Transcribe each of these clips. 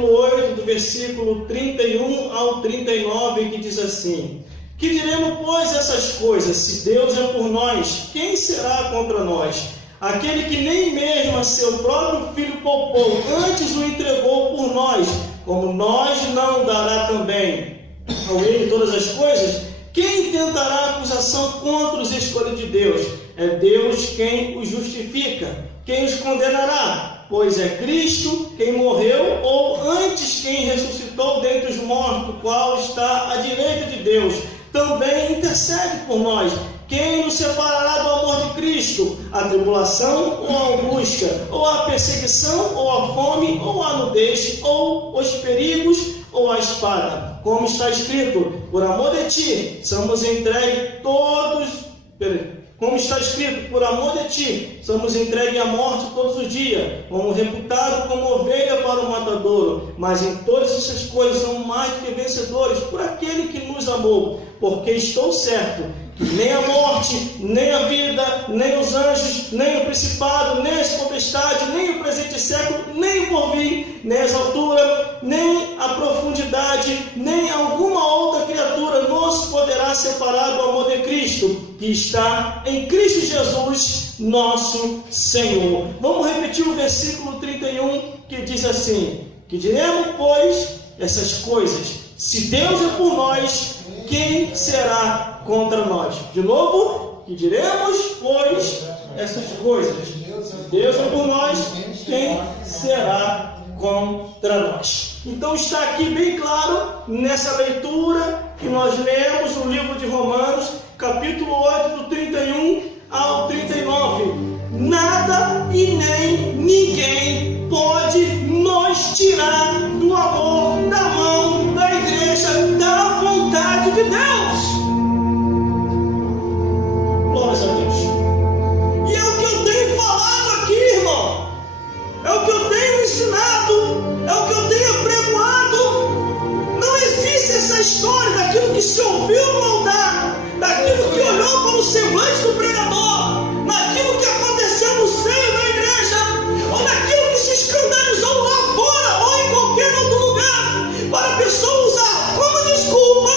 capítulo 8, do versículo 31 ao 39, que diz assim: que diremos, pois, essas coisas? Se Deus é por nós, quem será contra nós? Aquele que nem mesmo a seu próprio Filho poupou, antes o entregou por nós, como nós não dará também ao Ele todas as coisas? Quem tentará acusação contra os escolhidos de Deus? É Deus quem os justifica. Quem os condenará? Pois é Cristo quem morreu, ou antes quem ressuscitou dentre os mortos, qual está à direita de Deus, também intercede por nós. Quem nos separará do amor de Cristo? A tribulação ou a angústia, ou a perseguição, ou a fome, ou a nudez, ou os perigos, ou a espada? Como está escrito: por amor de ti, somos entregues todos... Como está escrito: por amor de ti, somos entregues à morte todos os dias, como reputado como ovelha para o matadouro. Mas em todas essas coisas somos mais do que vencedores por aquele que nos amou. Porque estou certo que nem a morte, nem a vida, nem os anjos, nem o principado, nem as potestades, nem o presente século, nem o porvir, nem as alturas, nem a profundidade, nem alguma outra criatura nos poderá separar do amor de Cristo, que está em Cristo Jesus, nosso Senhor. Vamos repetir o versículo 31, que diz assim: que diremos, pois, essas coisas? Se Deus é por nós, quem será contra nós? De novo, que diremos, pois, essas coisas? Se Deus é por nós, quem será contra nós? Então está aqui bem claro, nessa leitura que nós lemos no livro de Romanos, capítulo 8, do 31 ao 39. Nada e nem ninguém pode nos tirar do amor, da mão da igreja, da vontade de Deus. Glórias a Deus. E é o que eu tenho falado aqui, irmão. É o que eu tenho ensinado. É o que eu tenho apregoado. Não existe essa história daquilo que se ouviu no altar, daquilo que olhou para o semblante do pregador, daquilo que aconteceu no seio da igreja, ou daquilo que se escandalizou lá fora ou em qualquer outro lugar, para a pessoa usar como desculpa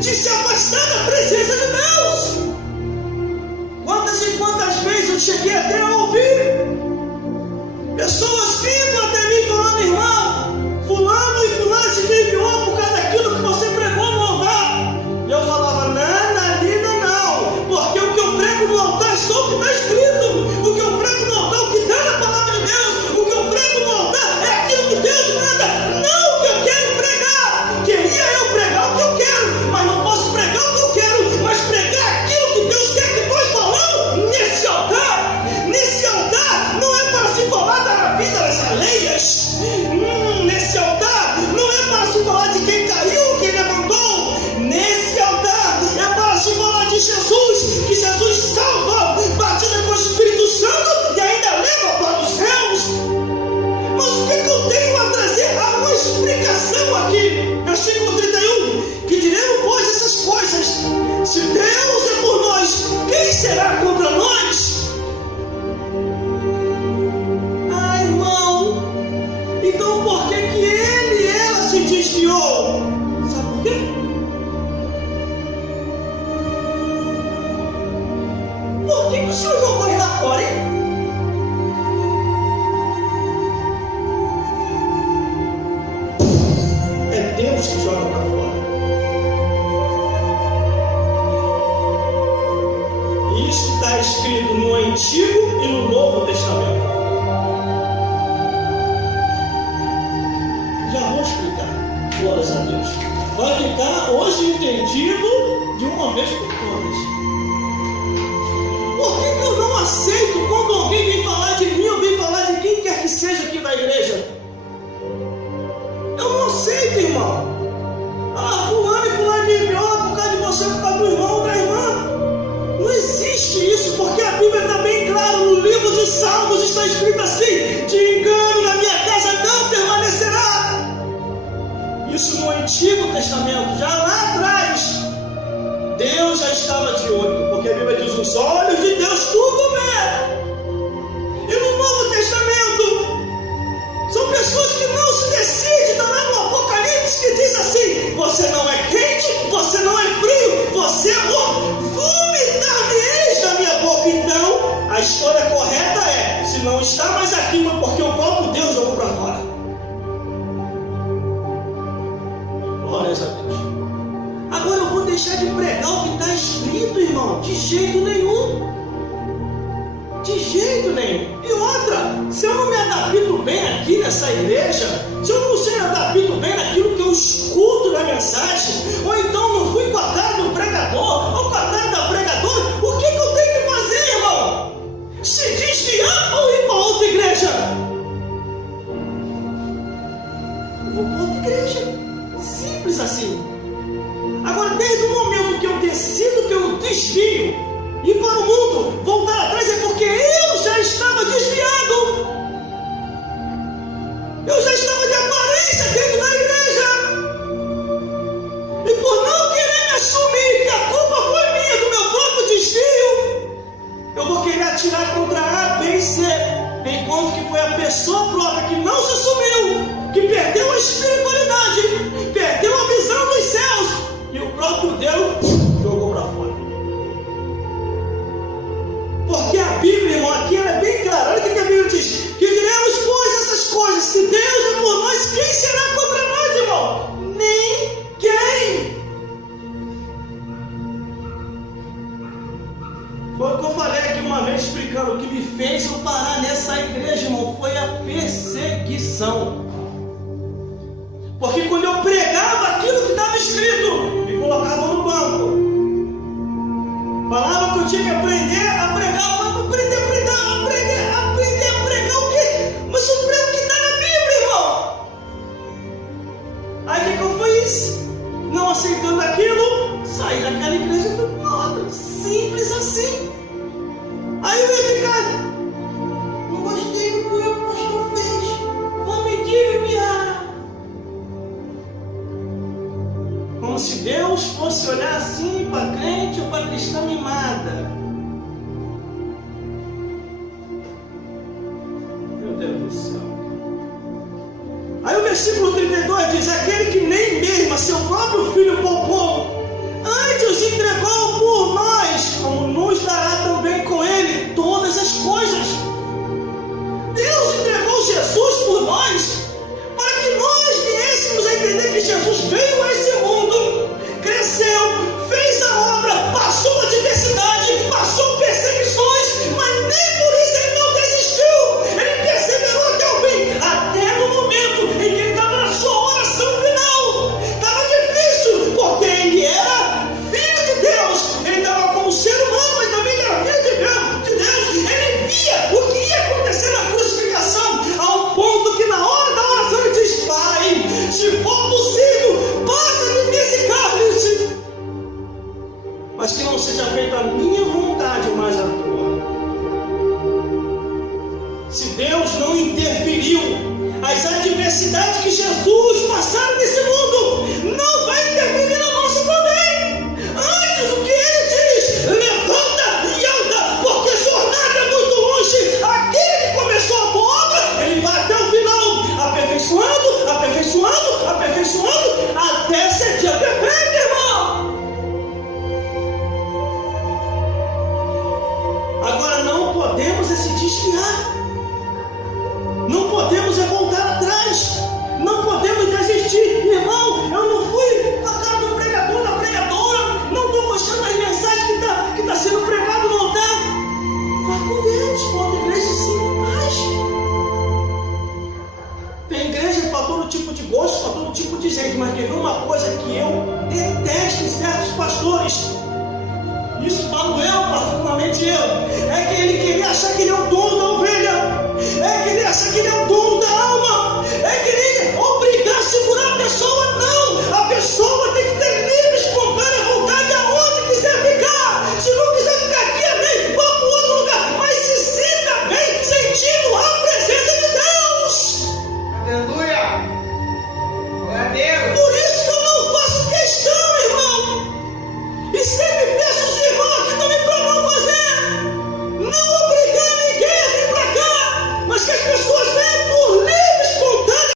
de se afastar da presença de Deus. Quantas e quantas vezes eu cheguei até a ouvir pessoas vindo até mim falando: irmão, fulano e fulano se desviou por causa daquilo que você pregou no altar. E eu falava: não, porque o que eu prego no altar é só o que está escrito. O que eu prego no altar é o que está na palavra de Deus. O que eu prego no altar é aquilo que Deus manda, não o que eu quero pregar. Queria eu pregar o que eu quero, mas não posso pregar o que eu quero, mas pregar aquilo que Deus quer que nós falamos nesse altar. Nesse altar não é para se falar da vida das alheias. Nesse altar não é para se falar de quem caiu, quem levantou. Nesse altar é para se falar de Jesus, que Jesus salva, batida com o Espírito Santo e ainda leva para os céus. Mas o que eu tenho a trazer? Há uma explicação aqui. Versículo 31. Que diremos, pois, essas coisas? Se Deus é por nós, quem será contra nós? Ah, irmão, então por que ele e ela se desviou? Sabe por quê? Por que o Senhor jogou ele lá fora, hein? É Deus que joga para fora. Isso está escrito no Antigo e no Novo Testamento. Já vou explicar. Glórias a Deus. Vai ficar hoje entendido de uma vez por todas. Por que eu não aceito quando alguém vem falar de mim ou vem falar de quem quer que seja aqui da igreja? Eu não aceito, irmão. Ah, fulano e fulano me enviou por causa de você, por causa do irmão ou da irmã. Não existe isso, porque a Bíblia está bem clara. No livro de Salmos está escrito assim: de engano na minha casa não permanecerá. Isso no Antigo Testamento, já lá atrás. Deus já estava de olho, porque a Bíblia diz: os olhos de Deus tudo vê. E no Novo Testamento, são pessoas que não se decidem, estão você não é quente, você não é frio, você é morno, vomitar-me-eis da minha boca. Então, a escolha correta é, se não está mais aqui, mas porque o próprio Deus jogou para fora. Glórias a Deus. Agora eu vou deixar de pregar o que está escrito, irmão, de jeito nenhum. De jeito nenhum. E outra, se eu não me adapto bem aqui nessa igreja, se eu não me adapto bem naquilo que eu escuto da mensagem, ou então não fui com a cara do pregador, ou com a cara da pregadora, o que eu tenho que fazer, irmão? Se desviar ou ir para outra igreja? Eu vou para outra igreja. Simples assim. Agora, desde o momento que eu decido que eu desvio, ir para o mundo, voltar atrás, é porque eu já estava desviado. Eu já estava de aparência dentro da igreja. E por não querer me assumir que a culpa foi minha, do meu próprio desvio, eu vou querer atirar contra A, B e C. Enquanto que foi a pessoa própria que não se assumiu, que perdeu a espiritualidade, perdeu a visão dos céus, e o próprio Deus jogou para fora. Porque a Bíblia, irmão, aqui ela é bem clara. Olha o que a Bíblia diz: que diremos, pois, essas coisas. Se Deus é por nós, quem será contra nós, irmão? Ninguém. Foi o que eu falei aqui uma vez explicando. O que me fez eu parar nessa igreja, irmão, foi a perseguição. Porque quando eu pregava aquilo que estava escrito, me colocava no banco. Falava que eu tinha que aprender a pregar, aprender a pregar o quê? Mas eu prego o que está na Bíblia, irmão. Aí o que eu fiz? Não aceitando aquilo, saí daquela igreja e fui para outra. Simples assim. Aí eu ia ficar, não gostei do que o pastor fez, vou me desviar. Como se Deus fosse olhar assim para crente ou para cristã mimada. Meu Deus do céu. Aí o versículo 32 diz: aquele que nem mesmo a seu próprio filho poupou, antes entregou por nós, como nos dará também com ele todas as coisas. Deus entregou Jesus por nós, para que nós viéssemos a entender que Jesus veio a esse mundo, cresceu, fez a obra, passou adversidade, passou perseguições, mas nem por isso ele não desistiu. Ele perseverou até o fim, até no momento em que ele estava na sua oração final. Estava difícil, porque ele era filho de Deus, ele estava como ser humano, mas também era filho de Deus. Ele via o que ia acontecer na crucificação, ao ponto que na hora da oração ele diz: Pai, se for possível, passa de mim esse cálice, mas que não seja feita a minha vontade, mas a tua. Se Deus não interferiu, as adversidades que Jesus passaram nesse mundo não vai interferir na nossa também. Antes, o que ele diz: levanta e anda, porque a jornada é muito longe. Aquele que começou a boa obra, ele vai até o final, aperfeiçoando, aperfeiçoando, aperfeiçoando, até ser dia perfeito, irmão. Agora não podemos se desviar, não podemos voltar atrás, não podemos desistir. Irmão, eu não fui com a cara do pregador, da pregadora, não estou gostando das mensagens que está sendo pregado no altar. Vá com Deus, outra igreja sim, paz. Tem igreja para todo tipo de gosto, para todo tipo de gente, mas quer ver uma coisa que eu detesto em certos pastores? Isso falo eu, particularmente eu, é que ele queria achar que ele é o dono da